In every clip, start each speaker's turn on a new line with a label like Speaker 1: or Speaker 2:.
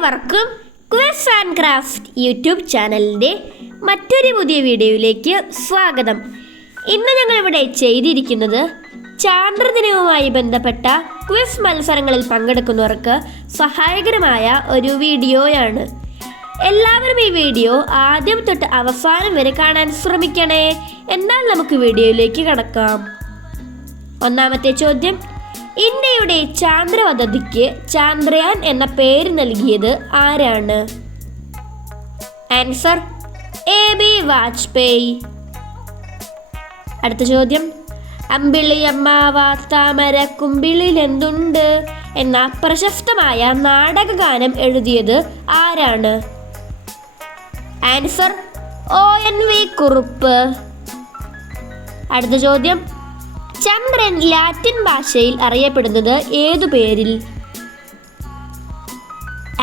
Speaker 1: ഏവർക്കും quiz and craft YouTube ചാനലിന്റെ മറ്റൊരു പുതിയ വീഡിയോയിലേക്ക് സ്വാഗതം. ഇന്ന് ഞങ്ങൾ ഇവിടെ ചെയ്തിരിക്കുന്നത് ചാന്ദ്രദിനവുമായി ബന്ധപ്പെട്ട ക്വിസ് മത്സരങ്ങളിൽ പങ്കെടുക്കുന്നവർക്ക് സഹായകരമായ ഒരു വീഡിയോയാണ്. എല്ലാവരും ഈ വീഡിയോ ആദ്യം തൊട്ട് അവസാനം വരെ കാണാൻ ശ്രമിക്കണേ. എന്നാൽ നമുക്ക് വീഡിയോയിലേക്ക് കടക്കാം. ഒന്നാമത്തെ ചോദ്യം ഇന്ത്യയുടെ ചാന്ദ്രപദ്ധതിക്ക് ചാന്ദ്രയാൻ എന്ന പേര് നൽകിയത് ആരാണ്? Answer A B Vajpayee. അടുത്ത ചോദ്യം അമ്പിളിയമ്മാവ താമര കുമ്പിളിലെന്തുണ്ട് എന്ന പ്രശസ്തമായ നാടകഗാനം എഴുതിയത് ആരാണ്? Answer O N V Kurup. അടുത്ത ചോദ്യം ചന്ദ്രൻ ലാറ്റിൻ ഭാഷയിൽ അറിയപ്പെടുന്നത് ഏതു പേരിൽ?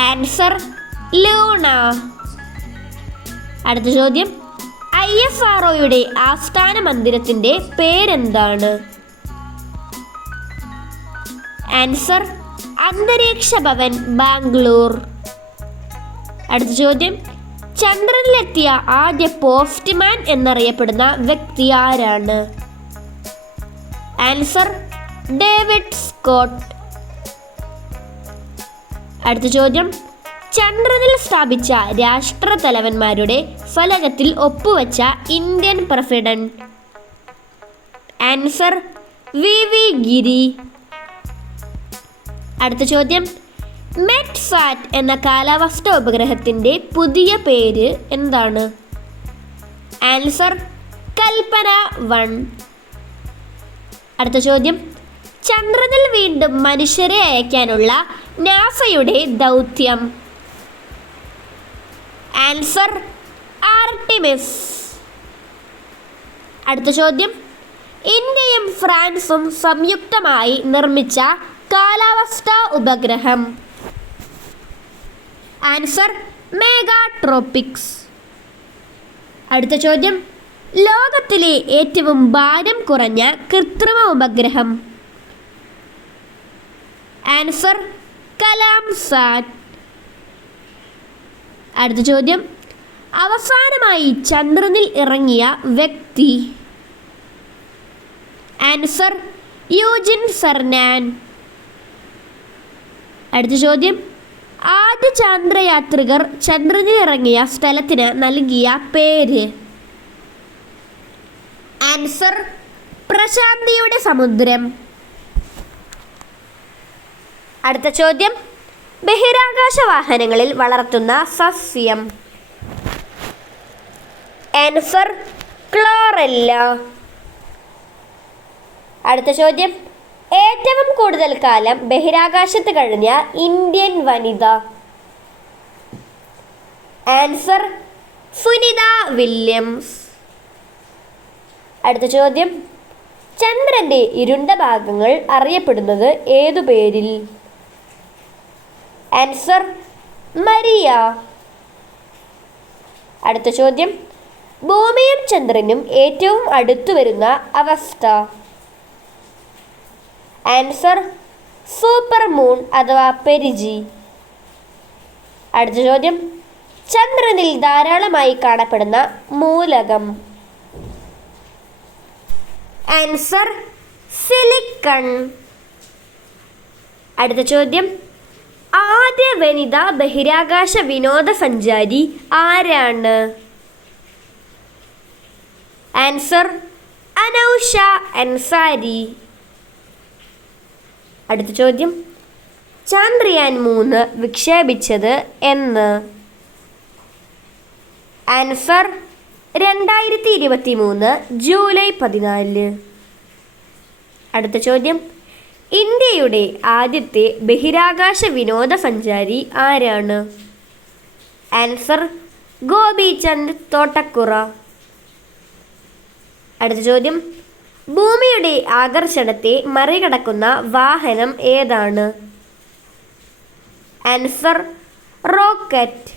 Speaker 1: Answer Luna. അടുത്ത ചോദ്യം. ഐ എഫ് ആർ ഒയുടെ ആസ്ഥാന മന്ദിരത്തിന്റെ പേരെന്താണ്? ആൻസർ അന്തരീക്ഷ ഭവൻ ബാംഗ്ലൂർ. അടുത്ത ചോദ്യം. ചന്ദ്രനിലെത്തിയ ആദ്യ പോസ്റ്റ്മാൻ എന്നറിയപ്പെടുന്ന വ്യക്തി ആരാണ്? ആൻസർ ഡേവിഡ് സ്കോട്ട് അടുത്ത ചോദ്യം ചന്ദ്രനിൽ സ്ഥാപിച്ച രാഷ്ട്രതലവന്മാരുടെ ഫലകത്തിൽ ഒപ്പുവെച്ച Indian president. Answer V V Giri. അടുത്ത ചോദ്യം മെറ്റ് ഫാറ്റ് എന്ന കാലാവസ്ഥ ഉപഗ്രഹത്തിന്റെ പുതിയ പേര് എന്താണ്? Answer Kalpana one. അടുത്ത ചോദ്യം. ചന്ദ്രനിൽ വീണ്ടും മനുഷ്യരെ അയക്കാനുള്ള നാസയുടെ ദൗത്യം. Answer Artemis. അടുത്ത ചോദ്യം. ഇന്ത്യയും ഫ്രാൻസും സംയുക്തമായി നിർമ്മിച്ച കാലാവസ്ഥാ ഉപഗ്രഹം. Answer Megha Tropiques. അടുത്ത ചോദ്യം. ലോകത്തിലെ ഏറ്റവും ഭാരം കുറഞ്ഞ കൃത്രിമ ഉപഗ്രഹം. ആൻസർ കലാം സാറ്റ് അടുത്ത ചോദ്യം. അവസാനമായി ചന്ദ്രനിൽ ഇറങ്ങിയ വ്യക്തി. ആൻസർ യൂജിൻ സർനാൻ അടുത്ത ചോദ്യം. ആദ്യ ചന്ദ്രയാത്രികർ ചന്ദ്രനിൽ ഇറങ്ങിയ സ്ഥലത്തിന് നൽകിയ പേര്. ആൻസർ പ്രശാന്തിയുടെ സമുദ്രം. അടുത്ത ചോദ്യം. ബഹിരാകാശ വാഹനങ്ങളിൽ വളർത്തുന്ന സസ്യം. Answer chlorella. അടുത്ത ചോദ്യം. ഏറ്റവും കൂടുതൽ കാലം ബഹിരാകാശത്ത് കഴിഞ്ഞ ഇന്ത്യൻ വനിത. Answer Sunita Williams. അടുത്ത ചോദ്യം. ചന്ദ്രന്റെ ഇരുണ്ട ഭാഗങ്ങൾ അറിയപ്പെടുന്നത് ഏതു പേരിൽ? Answer maria. അടുത്ത ചോദ്യം. ഭൂമിയും ചന്ദ്രനും ഏറ്റവും അടുത്തു വരുന്ന അവസ്ഥ? ആൻസർ സൂപ്പർ മൂൺ അഥവാ പെരിജി. അടുത്ത ചോദ്യം. ചന്ദ്രനിൽ ധാരാളമായി കാണപ്പെടുന്ന മൂലകം. ആൻസർ സിലിക്കൺ അടുത്ത ചോദ്യം. ആദ്യ വനിതാ ബഹിരാകാശ വിനോദസഞ്ചാരി ആരാണ്? Answer Anousheh Ansari. അടുത്ത ചോദ്യം. ചാന്ദ്രയാൻ മൂന്ന് വിക്ഷേപിച്ചത് എന്ന്. ആൻസർ രണ്ടായിരത്തി ഇരുപത്തി മൂന്ന് ജൂലൈ പതിനാല് അടുത്ത ചോദ്യം. ഇന്ത്യയുടെ ആദ്യത്തെ ബഹിരാകാശ വിനോദസഞ്ചാരി ആരാണ്? ആൻസർ ഗോപിചന്ദ് തോട്ടക്കുറ. അടുത്ത ചോദ്യം. ഭൂമിയുടെ ആകർഷണത്തെ മറികടക്കുന്ന വാഹനം ഏതാണ്? Answer rocket.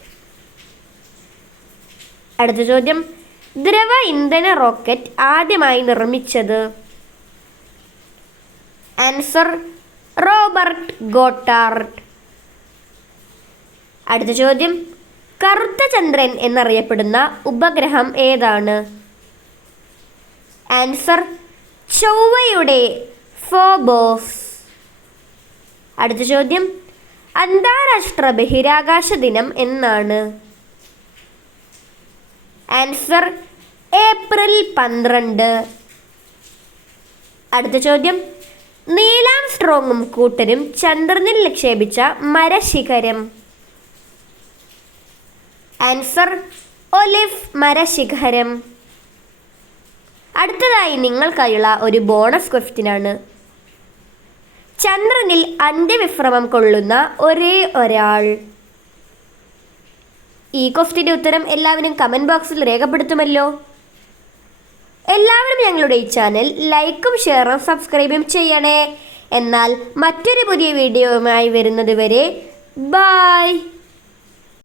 Speaker 1: അടുത്ത ചോദ്യം. ദ്രവ ഇന്ധന റോക്കറ്റ് ആദ്യമായി നിർമ്മിച്ചത്? ആൻസർ റോബർട്ട് ഗോട്ടാർഡ് അടുത്ത ചോദ്യം. കറുത്ത ചന്ദ്രൻ എന്നറിയപ്പെടുന്ന ഉപഗ്രഹം ഏതാണ്? ആൻസർ ചൊവ്വയുടെ ഫോബോസ്. അടുത്ത ചോദ്യം. അന്താരാഷ്ട്ര ബഹിരാകാശ ദിനം എന്നാണ്. ആൻസർ ഏപ്രിൽ പന്ത്രണ്ട്. അടുത്ത ചോദ്യം. നീലാം സ്ട്രോങ്ങും കൂട്ടരും ചന്ദ്രനിൽ നിക്ഷേപിച്ച മരശിഖരം. ആൻസർ ഒലിഫ് മരശിഖരം. അടുത്തതായി നിങ്ങൾക്കായുള്ള ഒരു ബോണസ് ക്വസ്റ്റിനാണ് ചന്ദ്രനിൽ അന്ത്യവിശ്രമം കൊള്ളുന്ന ഒരേ ഒരാൾ. ഈ ക്വസ്റ്റിന്റെ ഉത്തരം എല്ലാവരും കമന്റ് ബോക്സിൽ രേഖപ്പെടുത്തുമല്ലോ. എല്ലാവരും ഞങ്ങളുടെ ഈ ചാനൽ ലൈക്കും ഷെയറും സബ്സ്ക്രൈബും ചെയ്യണേ. എന്നാൽ മറ്റൊരു പുതിയ വീഡിയോയുമായി വരുന്നത് വരെ ബായ്